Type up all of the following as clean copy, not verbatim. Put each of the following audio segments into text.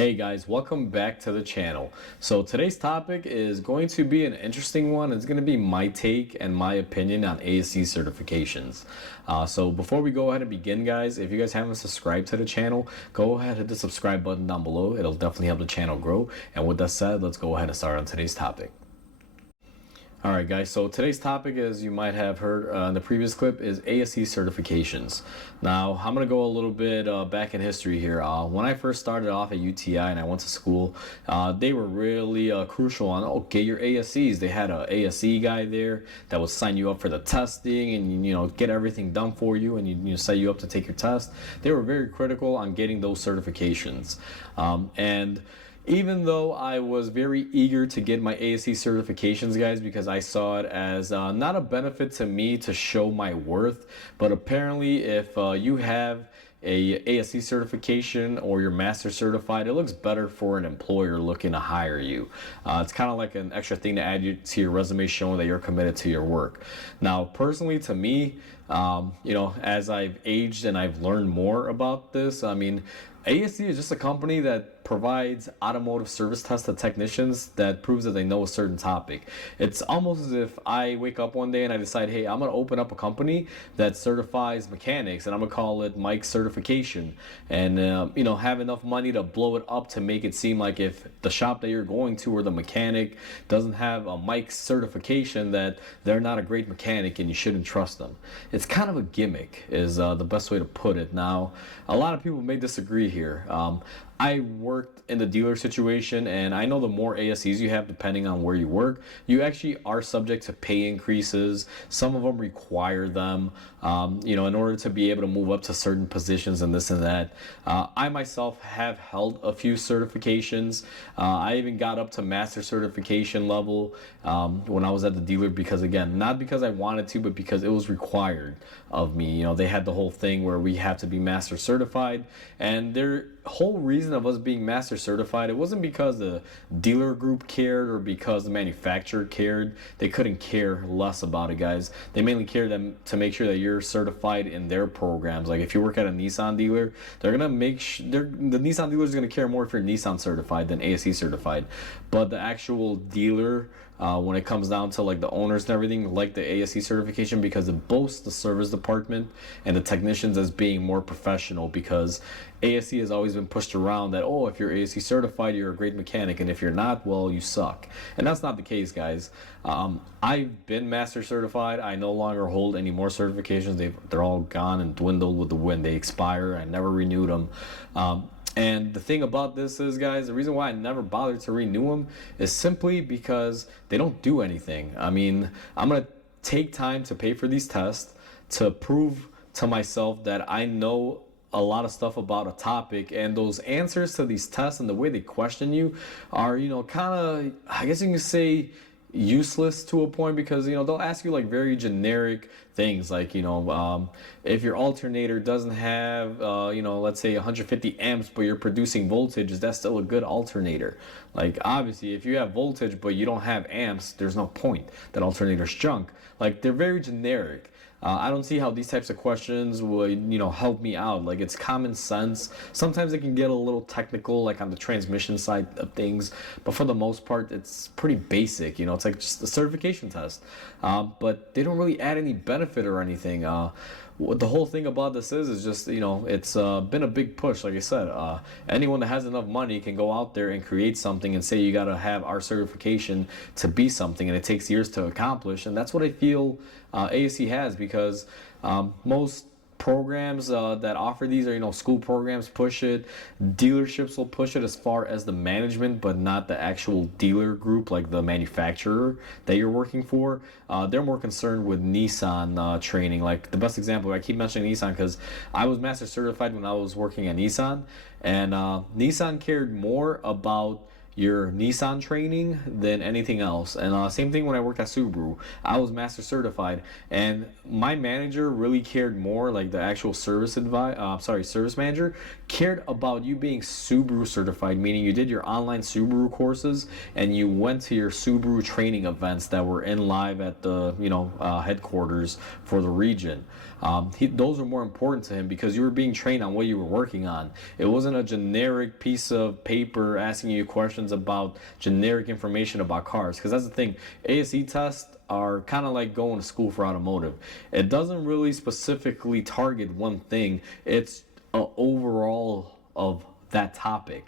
Hey guys, welcome back to the channel. So today's topic is going to be an interesting one. It's going to be my take and my opinion on ASE certifications. So before we go ahead and begin, guys, if you guys haven't subscribed to the channel, go ahead and hit the subscribe button down below. It'll definitely help the channel grow. And with that said, let's go ahead and start on today's topic. All right, guys, so today's topic, as you might have heard in the previous clip, is ASE certifications. Now, I'm going to go a little bit back in history here. When I first started off at UTI and I went to school, they were really crucial on, get your ASEs. They had an ASE guy there that would sign you up for the testing and, get everything done for you and, set you up to take your test. They were very critical on getting those certifications. And even though I was very eager to get my ASE certifications, guys, because I saw it as not a benefit to me to show my worth, but apparently if you have a ASE certification or you're master certified, it looks better for an employer looking to hire you. It's kind of like an extra thing to add to your resume showing that you're committed to your work. Now, personally, to me, as I've aged and I've learned more about this, ASE is just a company that provides automotive service tests to technicians that proves that they know a certain topic. It's almost as if I wake up one day and I decide, hey, I'm going to open up a company that certifies mechanics and I'm going to call it Mike Certification and, have enough money to blow it up to make it seem like if the shop that you're going to or the mechanic doesn't have a Mike certification that they're not a great mechanic and you shouldn't trust them. It's kind of a gimmick is the best way to put it. Now, a lot of people may disagree here. I worked in the dealer situation and I know the more ASEs you have depending on where you work, you actually are subject to pay increases. Some of them require them, in order to be able to move up to certain positions and this and that. I myself have held a few certifications. I even got up to master certification level when I was at the dealer because, again, not because I wanted to, but because it was required of me. They had the whole thing where we have to be master certified, and their whole reason of us being master certified, it wasn't because the dealer group cared or because the manufacturer cared. They couldn't care less about it, guys. They mainly cared to make sure that you're certified in their programs. Like if you work at a Nissan dealer, they're gonna the Nissan dealer is gonna care more if you're Nissan certified than ASE certified. But the actual dealer, when it comes down to like the owners and everything, like the ASE certification because it boasts the service department and the technicians as being more professional, because ASE has always been pushed around that, if you're ASE certified, you're a great mechanic, and if you're not, well, you suck. And that's not the case, guys. I've been master certified. I no longer hold any more certifications. They're all gone and dwindled with the wind. They expire. I never renewed them. And the thing about this is, guys, the reason why I never bothered to renew them is simply because they don't do anything. I'm going to take time to pay for these tests to prove to myself that I know a lot of stuff about a topic, and those answers to these tests and the way they question you are, kind of, I guess you can say, useless to a point, because they'll ask you like very generic things like if your alternator doesn't have let's say 150 amps but you're producing voltage, is that still a good alternator? Like obviously if you have voltage but you don't have amps, there's no point. That alternator's junk. Like they're very generic. I don't see how these types of questions would, help me out. Like it's common sense. Sometimes it can get a little technical, like on the transmission side of things, but for the most part, it's pretty basic. It's like just a certification test. But they don't really add any benefit or anything. What the whole thing about this is just, it's been a big push. Like I said, anyone that has enough money can go out there and create something and say you got to have our certification to be something, and it takes years to accomplish. And that's what I feel ASE has, because most programs that offer these are, school programs push it, dealerships will push it as far as the management, but not the actual dealer group, like the manufacturer that you're working for. They're more concerned with Nissan training. Like the best example, I keep mentioning Nissan because I was master certified when I was working at Nissan, and Nissan cared more about your Nissan training than anything else. And same thing when I worked at Subaru. I was master certified, and my manager really cared more, like the actual service manager cared about you being Subaru certified, meaning you did your online Subaru courses and you went to your Subaru training events that were in live at the headquarters for the region. Those are more important to him because you were being trained on what you were working on. It wasn't a generic piece of paper asking you questions about generic information about cars. Because that's the thing, ASE tests are kind of like going to school for automotive. It doesn't really specifically target one thing. It's an overall of that topic.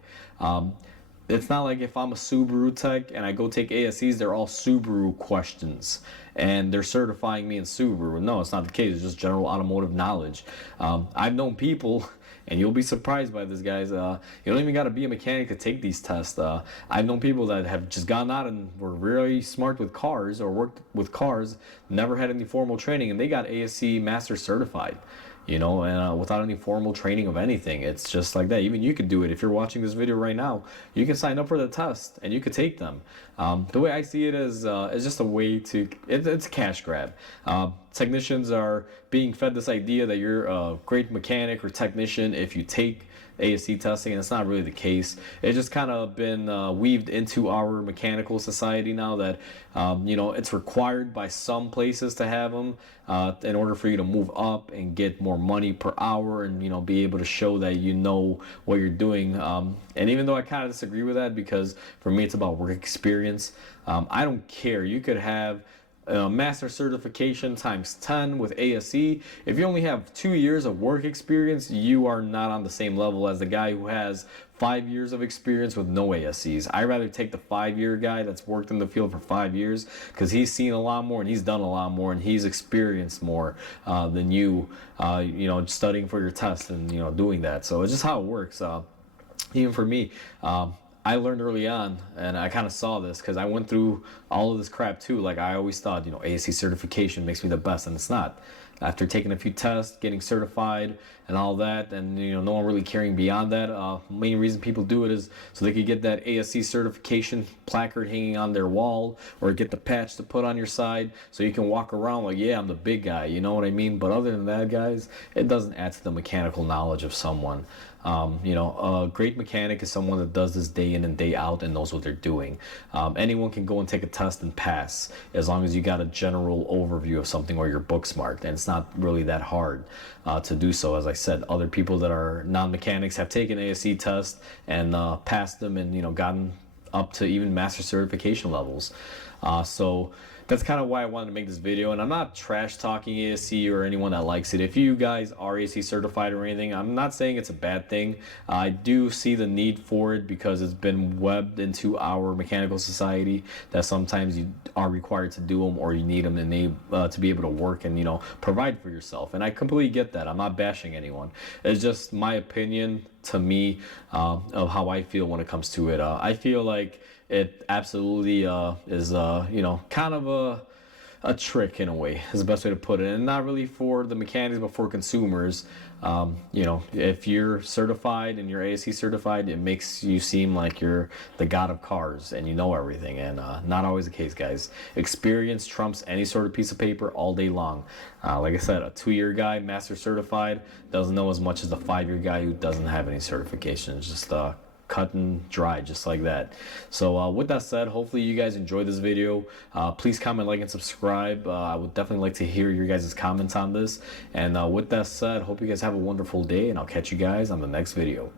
It's not like if I'm a Subaru tech and I go take ASEs, they're all Subaru questions and they're certifying me in Subaru. No, it's not the case. It's just general automotive knowledge. I've known people, and you'll be surprised by this, guys. You don't even got to be a mechanic to take these tests. I've known people that have just gone out and were really smart with cars or worked with cars, never had any formal training, and they got ASE master certified. And without any formal training of anything. It's just like that. Even you could do it. If you're watching this video right now, you can sign up for the test and you could take them. The way I see it is just a way to, it's a cash grab. Technicians are being fed this idea that you're a great mechanic or technician if you take ASE testing, and it's not really the case. It's just kind of been weaved into our mechanical society now that it's required by some places to have them in order for you to move up and get more money per hour and be able to show that you know what you're doing. And even though I kind of disagree with that, because for me it's about work experience, I don't care. You could have master certification times 10 with ASE. If you only have 2 years of work experience, you are not on the same level as the guy who has 5 years of experience with no ASEs. I'd rather take the 5-year guy that's worked in the field for 5 years because he's seen a lot more and he's done a lot more and he's experienced more than you, studying for your test and doing that. So it's just how it works. Even for me, I learned early on, and I kind of saw this because I went through all of this crap too. Like I always thought, ASE certification makes me the best, and it's not. After taking a few tests, getting certified, and all that, and no one really caring beyond that. Main reason people do it is so they could get that ASE certification placard hanging on their wall, or get the patch to put on your side, so you can walk around like, yeah, I'm the big guy. You know what I mean? But other than that, guys, it doesn't add to the mechanical knowledge of someone. A great mechanic is someone that does this day in and day out and knows what they're doing. Anyone can go and take a test and pass as long as you got a general overview of something or you're book smart, and it's not really that hard to do so. As I said, other people that are non-mechanics have taken ASE tests and passed them and gotten up to even master certification levels. So that's kind of why I wanted to make this video, and I'm not trash talking ASE or anyone that likes it. If you guys are ASE certified or anything, I'm not saying it's a bad thing. I do see the need for it because it's been webbed into our mechanical society that sometimes you are required to do them or you need them to be able to work and provide for yourself. And I completely get that. I'm not bashing anyone. It's just my opinion to me of how I feel when it comes to it. I feel like it absolutely is kind of a trick in a way is the best way to put it, and not really for the mechanics but for consumers. If you're certified and you're ASE certified, it makes you seem like you're the god of cars and you know everything, and not always the case, guys. Experience trumps any sort of piece of paper all day long. Like I said, a 2-year guy master certified doesn't know as much as a 5-year guy who doesn't have any certifications. Just cut and dry, just like that. So with that said, hopefully you guys enjoyed this video. Please comment, like, and subscribe. I would definitely like to hear your guys' comments on this. And with that said, hope you guys have a wonderful day, and I'll catch you guys on the next video.